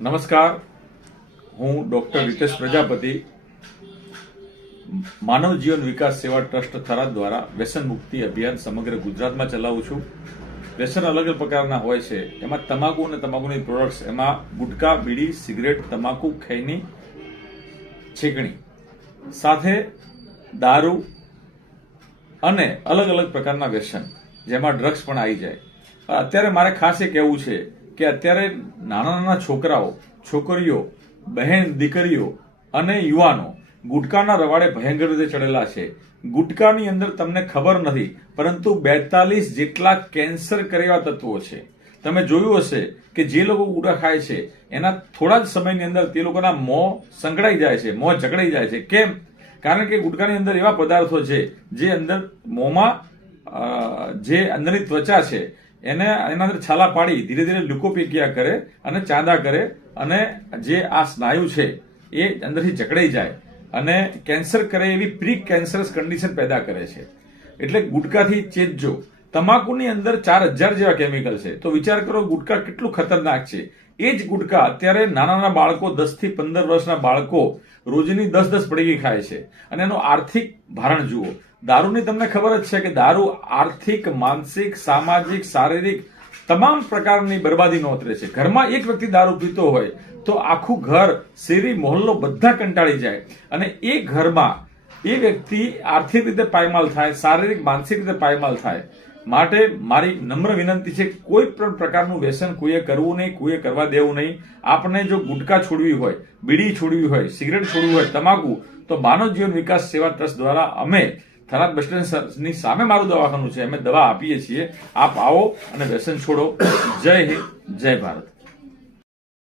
નમસ્કાર. હું ડોક્ટર રીતેશ પ્રજાપતિ, માનવ જીવન વિકાસ સેવા ટ્રસ્ટ થરાદ દ્વારા વ્યસન મુક્તિ અભિયાન સમગ્ર ગુજરાતમાં ચલાવું છું. વ્યસન અલગ અલગ પ્રકારના હોય છે. એમાં તમાકુ અને તમાકુની પ્રોડક્ટ્સ એમાં ગુટકા, બીડી, સિગરેટ, તમાકુ, ખૈની છીકણી સાથે દારૂ અને અલગ અલગ પ્રકારના વ્યસન, જેમાં ડ્રગ્સ પણ આવી જાય. અત્યારે મારે ખાસ એ કહેવું છે. કે અત્યારે નાના નાના છોકરાઓ, છોકરીઓ, બહેન, દીકરીઓ અને યુવાનો ગુટકાના રવાડે ભયંકર રીતે ચડેલા છે. ગુટકાની અંદર તમને ખબર નથી, પરંતુ બેતાલીસ જેટલા કેન્સર કરેવા તત્વો છે. તમે જોયું હશે કે જે લોકો ગુટકા ખાય છે, એના થોડા જ સમયની અંદર તે લોકોના મોં સંકળાઈ જાય છે, મોં જકડાઈ જાય છે. કેમ? કારણ કે ગુટકાની અંદર એવા પદાર્થો છે, જે અંદર મોંમાં જે અંદરની ત્વચા છે એને એના અંદર છાલા પાડી, ધીરે ધીરે લ્યુકોપેકિયા કરે અને ચાંદા કરે અને જે આ સ્નાયુ છે એ અંદરથી જકડાઈ જાય અને કેન્સર કરે એવી પ્રી કેન્સરસ કન્ડિશન પેદા કરે છે. એટલે ગુટકાથી ચેતજો. તમાકુની અંદર ચાર હજાર જેવા કેમિકલ છે. તો વિચાર કરો, ગુટકા કેટલું ખતરનાક છે. એ જ ગુટકા અત્યારે નાના નાના બાળકો દસથી પંદર વર્ષના બાળકો રોજની દસ દસ પડીકી ખાય છે. અને એનું આર્થિક ભારણ જુઓ. દારૂની તમને ખબર જ છે કે દારૂ આર્થિક, માનસિક, સામાજિક, શારીરિક તમામ પ્રકારની બરબાદી નોતરે છે. ઘરમાં એક વ્યક્તિ દારૂ પીતો હોય તો આખું ઘર શેરી, મોહલ્લો બધા કંટાળી જાય. અને એ ઘરમાં એ વ્યક્તિ આર્થિક રીતે પાયમાલ થાય, શારીરિક, માનસિક રીતે પાયમાલ થાય. માટે મારી નમ્ર વિનંતી છે, કોઈ પણ પ્રકારનું વ્યસન કોઈએ કરવું નહીં, કોઈએ કરવા દેવું નહીં. આપણે જો ગુટકા છોડવી હોય, બીડી છોડવી હોય, સિગરેટ છોડવી હોય, તમાકુ, તો માનવ જીવન વિકાસ સેવા ટ્રસ્ટ દ્વારા અમે થરાદ બસ સ્ટેન્ડની સામે મારું દવાખાનું છે. અમે દવા આપીએ છીએ. આપ આવો અને વ્યસન છોડો. જય હિન્દ, જય ભારત.